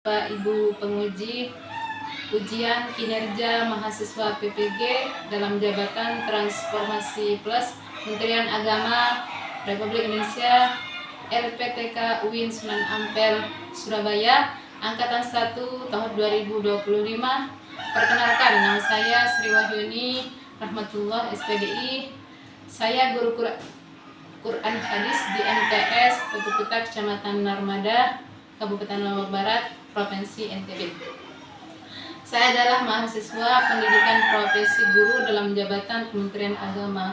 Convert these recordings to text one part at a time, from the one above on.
Bapak Ibu penguji ujian kinerja mahasiswa PPG dalam jabatan Transformasi Plus Kementerian Agama Republik Indonesia LPTK UIN Sunan Ampel Surabaya Angkatan 1 tahun 2025. Perkenalkan, nama saya Sri Wahyuni Rahmatullah SPDI. Saya guru Quran Hadis di MTS Petuputa Kecamatan Narmada, Kabupaten Lombok Barat, Provinsi NTB. Saya adalah mahasiswa pendidikan profesi guru dalam jabatan Kementerian Agama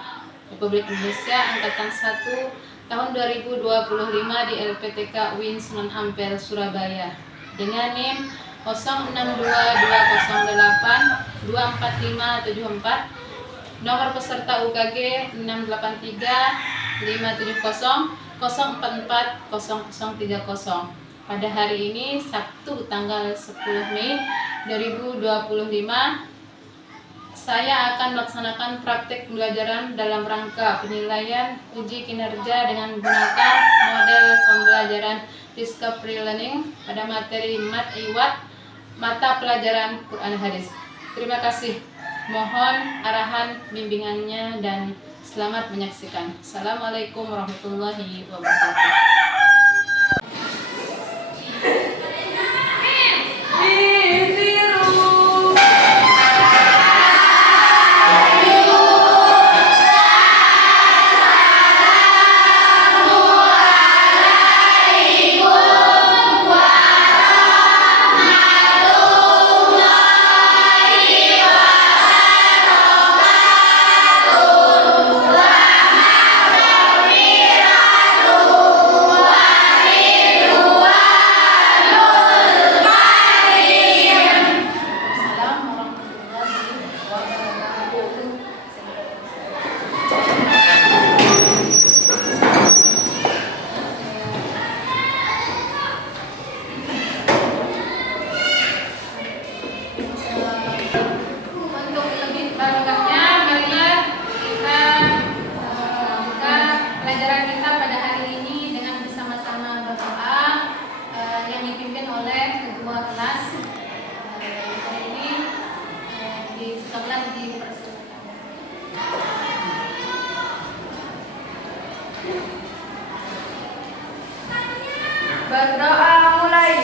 Republik Indonesia Angkatan 1 tahun 2025 di LPTK UIN Sunan Ampel Surabaya dengan NIM 0622082454, nomor peserta UKG 683-570-044-0030. Pada hari ini Sabtu tanggal 10 Mei 2025, saya akan melaksanakan praktek pembelajaran dalam rangka penilaian uji kinerja dengan menggunakan model pembelajaran Discovery Learning pada materi Mat Iwat mata pelajaran Quran Hadis. Terima kasih. Mohon arahan bimbingannya dan selamat menyaksikan. Assalamualaikum warahmatullahi wabarakatuh. Berdoa mulai.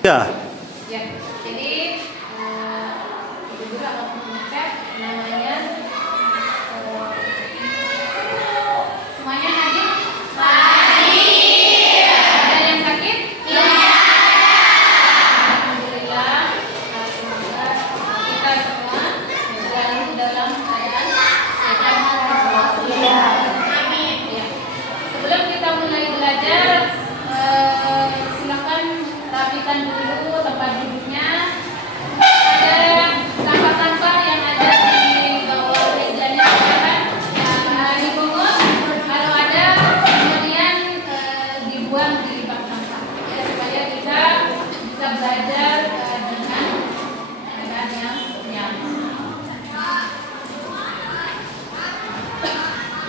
Ya. Ya, jadi Ibu Guru akan mengecek namanya. Semuanya hadir? Hadir. Ada yang sakit? Tidak.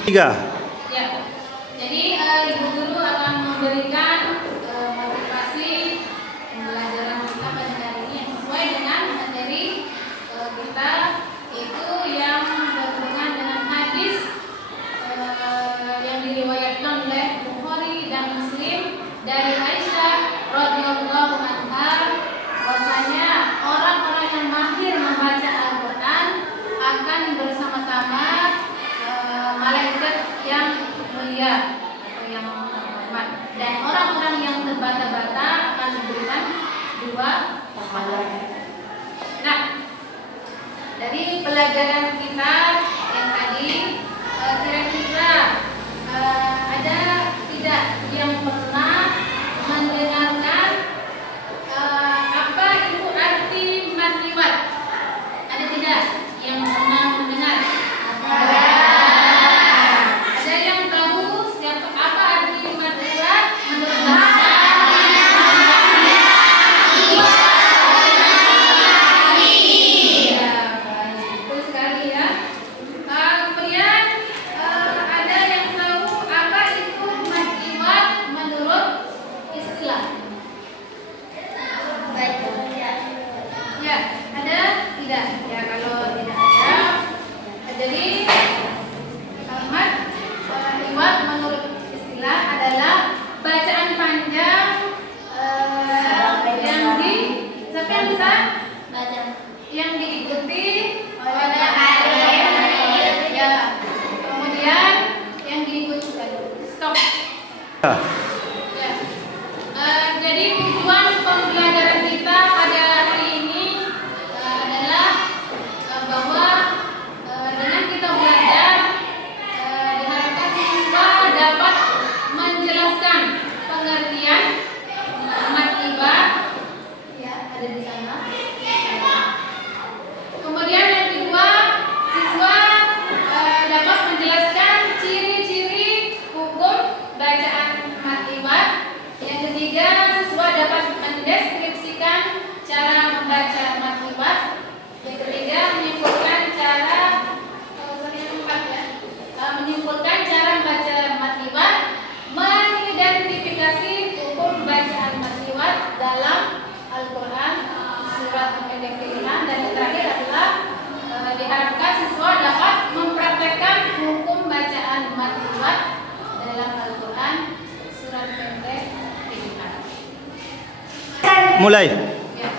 3. Ya, jadi ibu guru akan memberikan motivasi pembelajaran kita pada hari ini yang sesuai dengan materi kita, itu yang berhubungan dengan hadis yang diriwayatkan oleh Bukhari dan Muslim dari Aisyah radhiyallahu anha, bahwasanya orang-orang yang mahir membaca Al-Quran akan bersama-sama malaikat yang mulia atau yang hormat, dan orang-orang yang terbata-bata akan diberikan 2 pahala. Nah, dari pelajaran kita yang tadi, kira-kira ada tidak yang pernah mendengarkan apa itu arti mat liwat? Ada tidak yang pernah mendengar? Ada yang tahu siapa apa arti mat liwat menurut betul sekali ya. Kemudian ada yang tahu apa itu mat liwat menurut istilah? Ya, ada tidak? Ya, kalau tidak ada, jadi mat liwat menurut istilah adalah bacaan panjang yang di siapa yang bisa baca, yang diikuti oleh ya, kemudian yang diikuti stop. Ya. Jadi tujuan pembelajaran kita pada hari ini adalah bahwa dengan kita belajar diharapkan siswa dapat menjelaskan pengertian mat liwat, ya ada di sana. Kemudian yang kedua, siswa dapat menjelaskan ciri-ciri hukum bacaan mat liwat. Yang ketiga, siswa dapat mendeskripsikan cara membaca mat liwat. Yang ketiga, menyimpulkan cara menyimpulkan cara membaca mat liwat, mengidentifikasi hukum bacaan mat liwat dalam Al-Quran, surat pendek pilihan, dan yang terakhir adalah diharapkan siswa dapat mempraktekkan hukum bacaan mat liwat dalam Al-Quran, surat pendek pilihan. Mulai. Ya.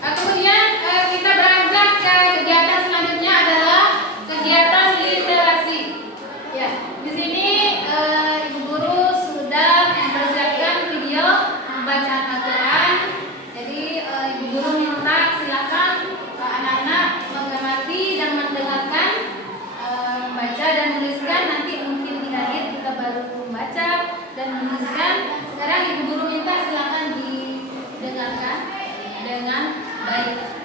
Kemudian kita beranjak ke kegiatan selanjutnya adalah kegiatan literasi. Ya, di sini ibu guru sudah mempersiapkan video pembacaan Al-Quran. Jadi ibu guru minta silakan anak-anak mengamati dan mendengarkan, membaca dan menuliskan. Nanti mungkin di akhir kita baru membaca dan menuliskan. Sekarang ibu guru minta silakan didengarkan dengan baik.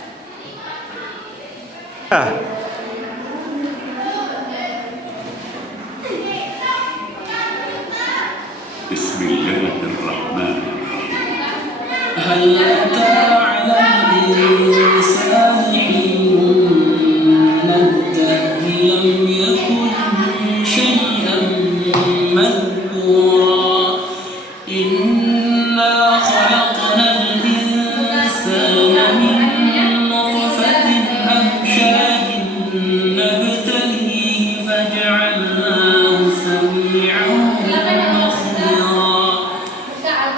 Bismillahirrahmanirrahim. Hal ata 'ala al-insani hinun naddahi lam yakun syai'an madhkura. Inna khalaqna al-insana min nutfatin amshajin nabtalihi faj'alnahu sami'an basira.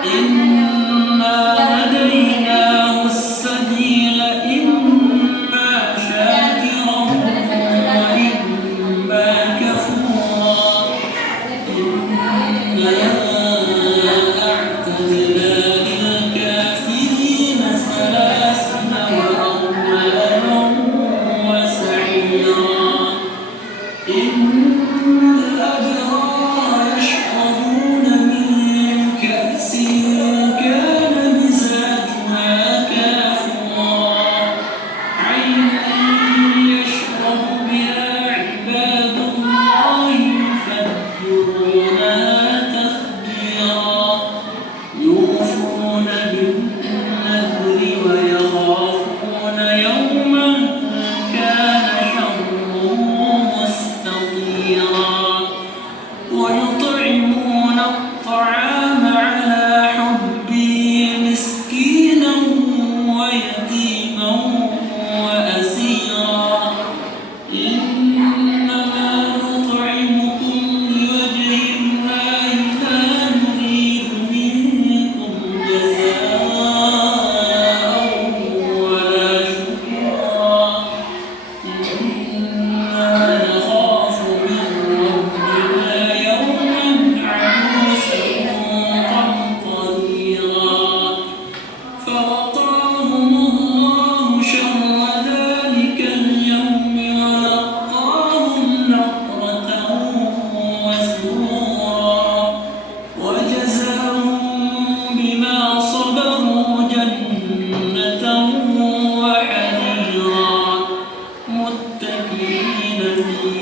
Inna hadaynahu as-sabila imma shakiran wa imma kafura. Inna a'tadna lil-kafirina salasila wa aghlalan wa sa'ira. Innal abrara yashrabuna min ka'sin kana mizajuha kafura. 'aynan yashrabu biha 'ibadullahi yufajjirunaha tafjira. يوفون بالنذر ويخافون يوما كان شره مستطيرا.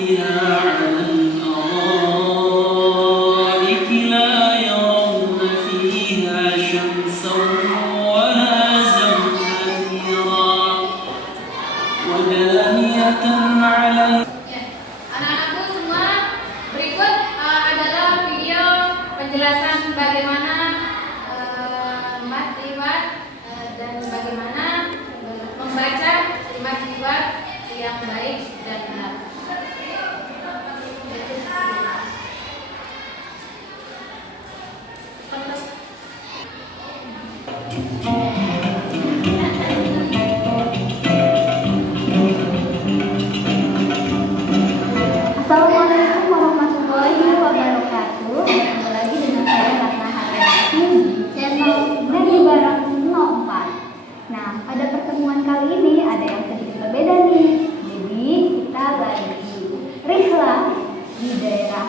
فيها على الأرائك لا يرون فيها شمسا ولا زمهريرا ودانية عليها. Anak-anakku semua, berikut adalah video penjelasan bagaimana mat liwat dan bagaimana membaca mat liwat yang baik dan benar. Assalamualaikum warahmatullahi wabarakatuh. Bertemu lagi dengan saya Ratna Haryati di channel Nani Barang 04. Nah, pada pertemuan kali ini ada yang sedikit berbeda nih. Jadi kita lagi rihlah di daerah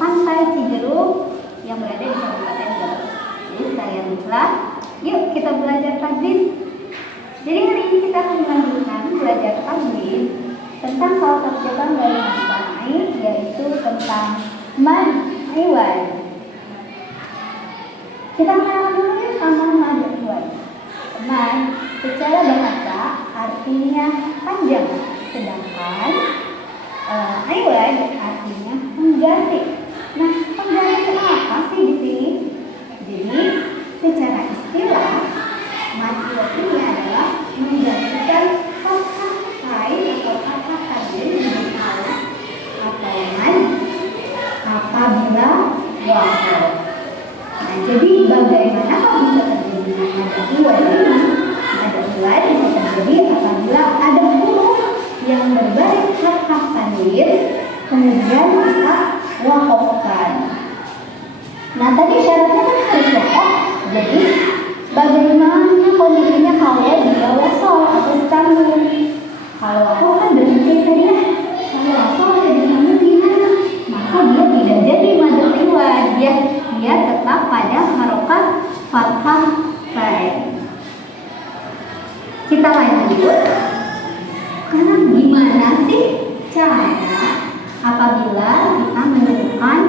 Pantai Cijeruk yang berada di Kabupaten Garut. Jadi sekalian rihlah, yuk kita belajar tajwid. Jadi hari ini kita akan melanjutkan belajar tajwid tentang salah satu cabang dari mad sana'i, yaitu tentang mad iwad. Kita kenalan dulu sama mad iwad. Mad secara bahasa artinya panjang, sedangkan iwad artinya pengganti. Nah, pengganti apa sih di sini? Jadi secara istilah mad iwad ini adalah menggantikan fathah atau fathah tajwid menjadi alif atau mad apabila wakof. Nah, jadi bagaimana kalau bisa terjadi mad iwad ini? Mad iwad bisa terjadi apabila ada huruf yang berbaris fathah tajwid kemudian kita wakofkan. Nah, tadi syaratnya kan harus wakof. Jadi bagaimana kondisinya kalau dia wasol atau sambung? Kalau aku kan berhenti tadi ya, kalau aku ada di sana gimana? Maka dia tidak jadi mad iwad, dia tetap pada harokat fathah fa'i. Kita lanjut. Sekarang gimana sih cara apabila kita menemukan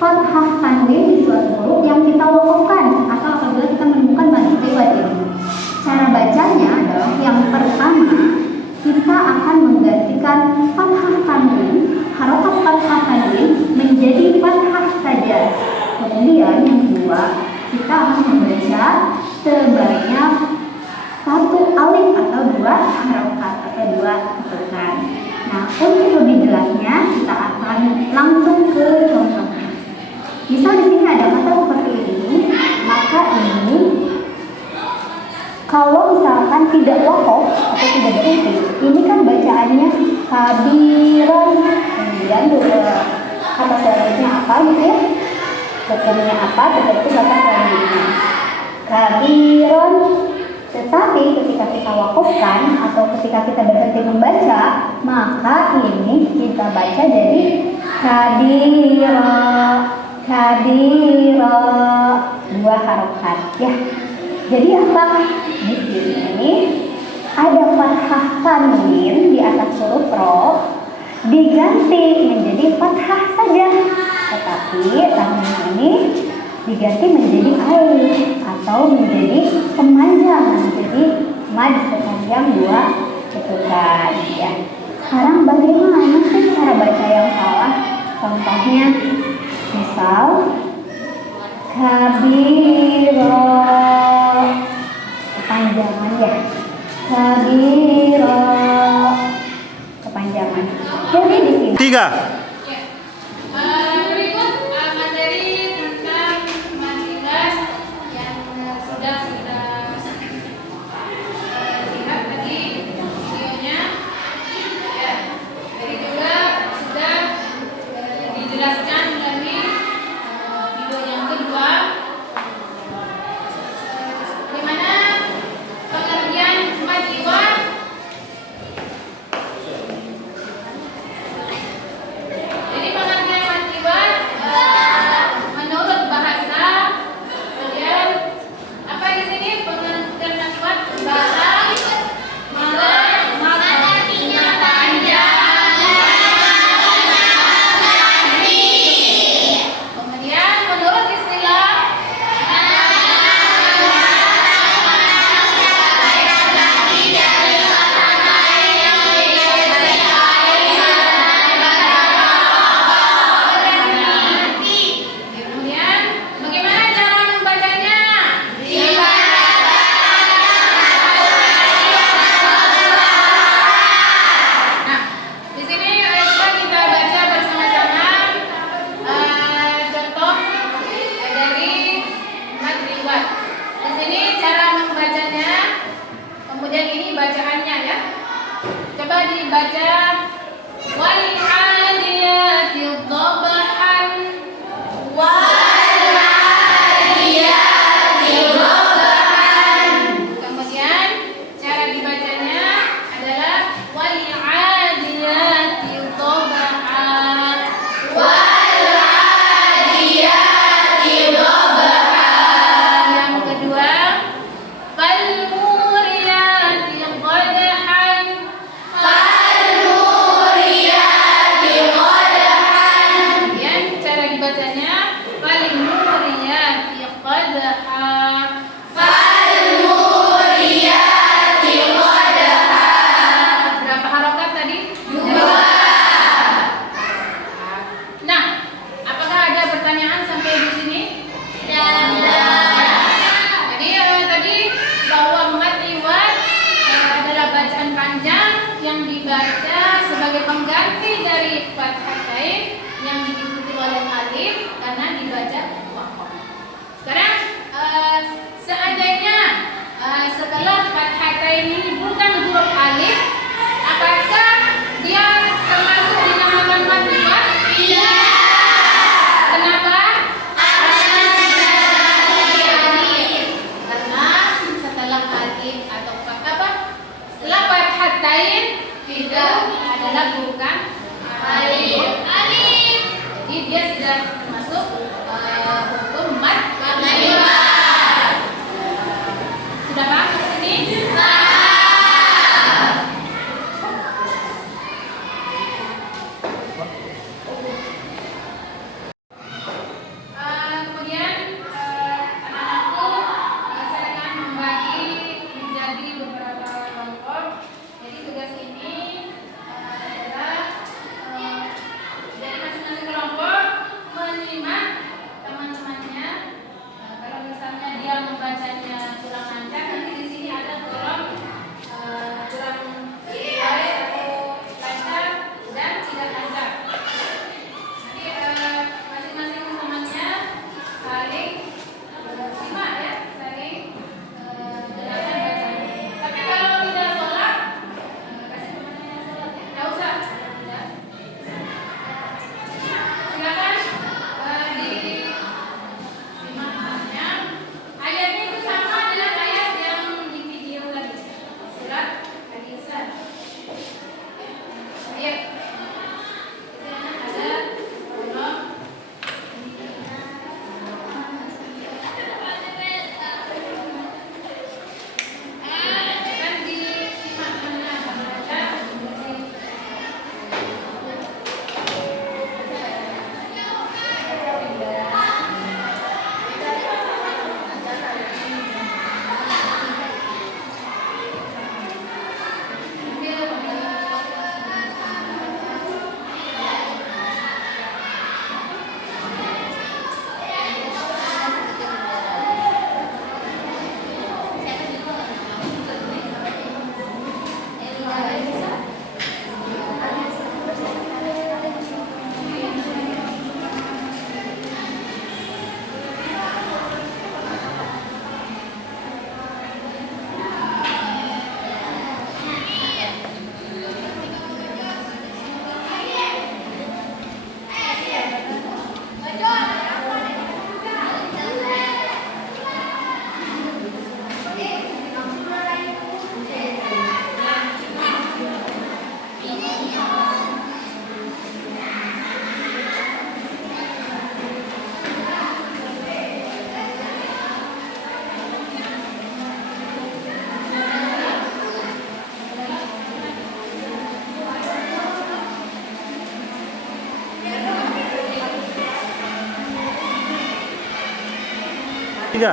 fathah tanwin di suatu huruf yang kita wakafkan atau apabila kita menemukan mad iwad ini? Cara bacanya adalah yang pertama, kita akan menggantikan fathah tanwin, harokat fathah tanwin menjadi fathah saja. Kemudian yang kedua, kita akan membaca sebanyak satu alif atau dua harokat atau dua ketukan. Nah, untuk lebih jelasnya kita akan langsung ke contohnya. Misal di sini ada kata seperti ini, maka ini kalau misalkan tidak wakof atau tidak berhenti, ini kan bacaannya kabiron. Kemudian kata selanjutnya apa gitu ya? Hukumnya apa? Berarti kata selanjutnya kabiron. Tetapi ketika kita wakofkan atau ketika kita berhenti membaca, maka ini kita baca jadi kadira, kadira, dua harokat ya. Jadi apa? Di sini ada fathah tanwin di atas huruf ro diganti menjadi fathah saja. Tetapi tanwin ini diganti menjadi alif atau menjadi pemanjang, menjadi mad sepanjang dua ketukan ya. Sekarang bagaimana sih cara baca yang salah? Contohnya misal kabiro, kepanjangan ya, kabiro, kepanjangan. Jadi di sini 3. Berikut materi tentang mad iwad yang sudah kita lihat tadi videonya ya. Tadi juga sudah dijelaskan dari video yang kedua di mana pengertian mad iwad Tiga.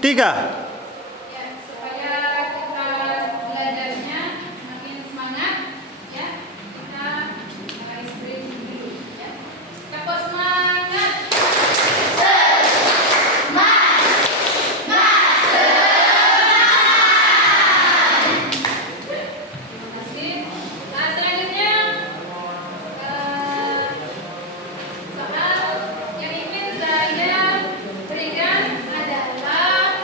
Tiga. Ya, supaya kita belajarnya makin semangat, ya. Kita mulai sprint dulu, ya. Kita semangat. Terima kasih. Nah, selanjutnya soal yang ingin saya berikan adalah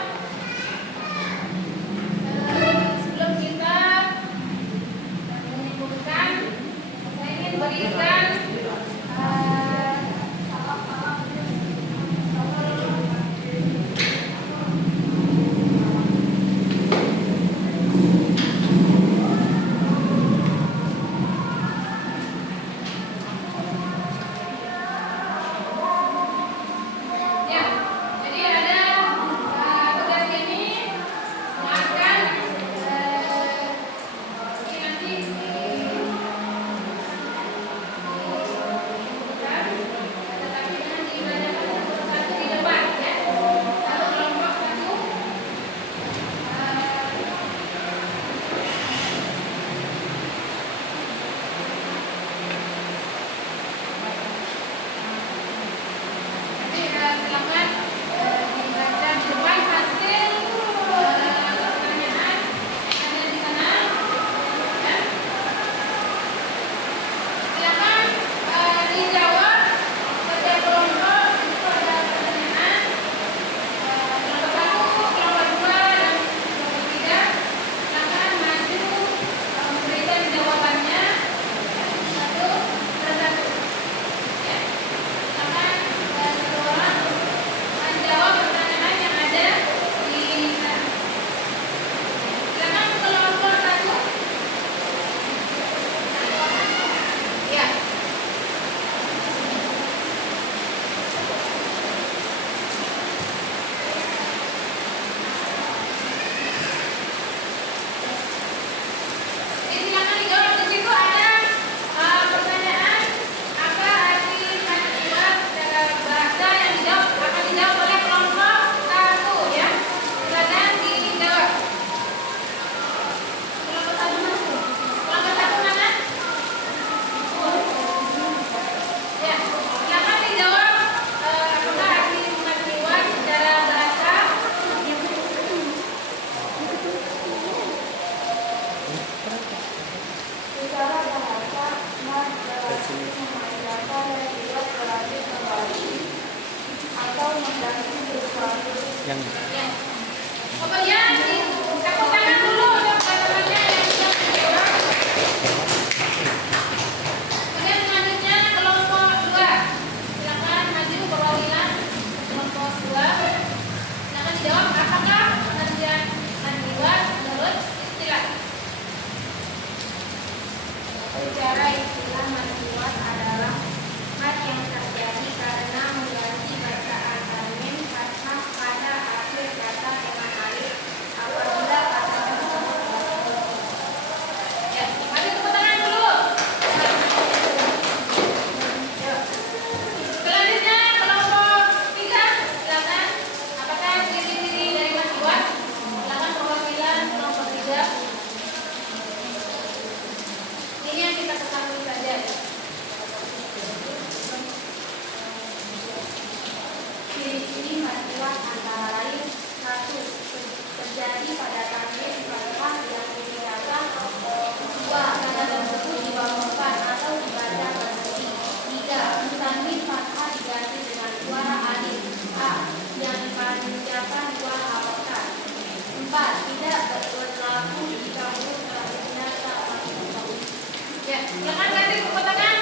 Ya, silakan ganti tepuk tangan.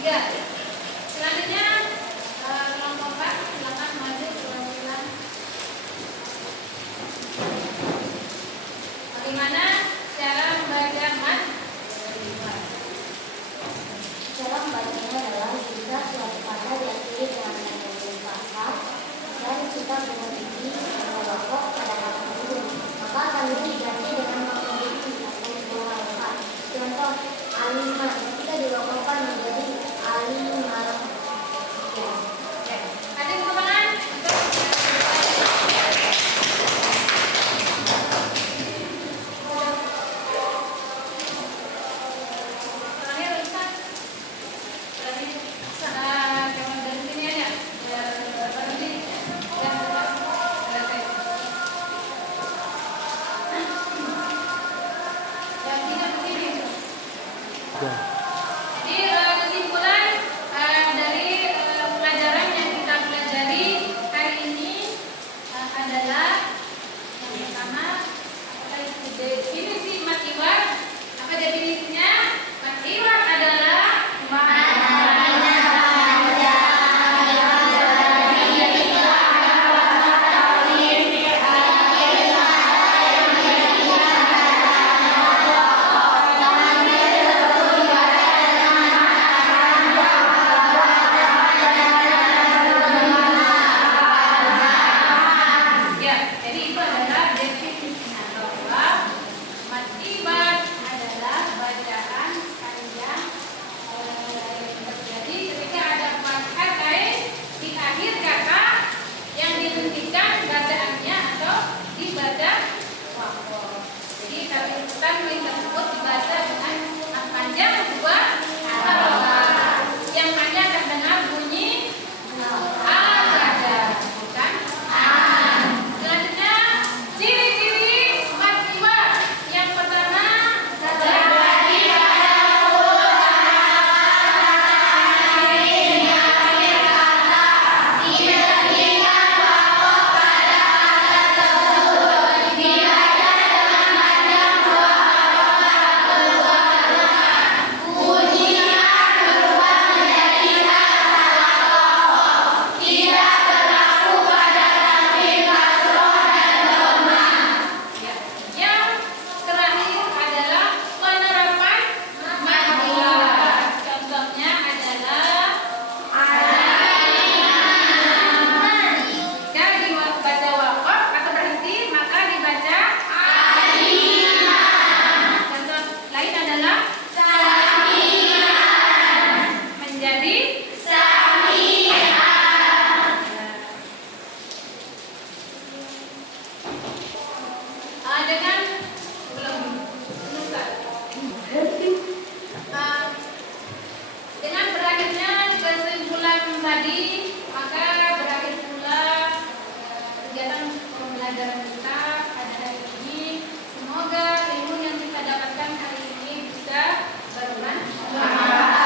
3. Selanjutnya kelompok 4, silakan maju perwakilan. Bagaimana cara membaca mat? Cara membacanya adalah jika suatu kata diakhiri dengan kata dan kita memiliki pokok pada kata tersebut, maka akan diganti dengan memiliki atau mengharapkan. Contoh alimah ketika diwakafkan menjadi alimah. Ya. Ada tepuk tangan untuk terakhir Ustaz. Tadi coba dari sini aja. Berhenti. Ya, selesai. Yang tidak begini. Jadi kesimpulan dari pelajaran yang kita pelajari hari ini adalah yang pertama definisi matiwar. Apa definisinya? Matiwar adalah ya, jadi itu adalah definisinya bahwa matibat adalah bacaan panjang yang terjadi ketika ada fathah di akhir kata yang dihentikan bacaannya atau dibaca wakof. Jadi kalimat tersebut dibaca dengan panjang dua harokah. Yang hanya terdengar bunyi ada, bukan an. Selanjutnya ciri-ciri matiwar. Yang pertama terjadi pada yang terakhir adalah penerapan matiwar. Contohnya adalah jika dibaca wakof atau berhenti maka dibaca contoh lain adalah menjadi dengan belum Ustaz. Dengan berakhirnya kesimpulan tadi, maka berakhir pula kegiatan pembelajaran kita pada hari ini. Semoga ilmu yang kita dapatkan hari ini bisa bermanfaat.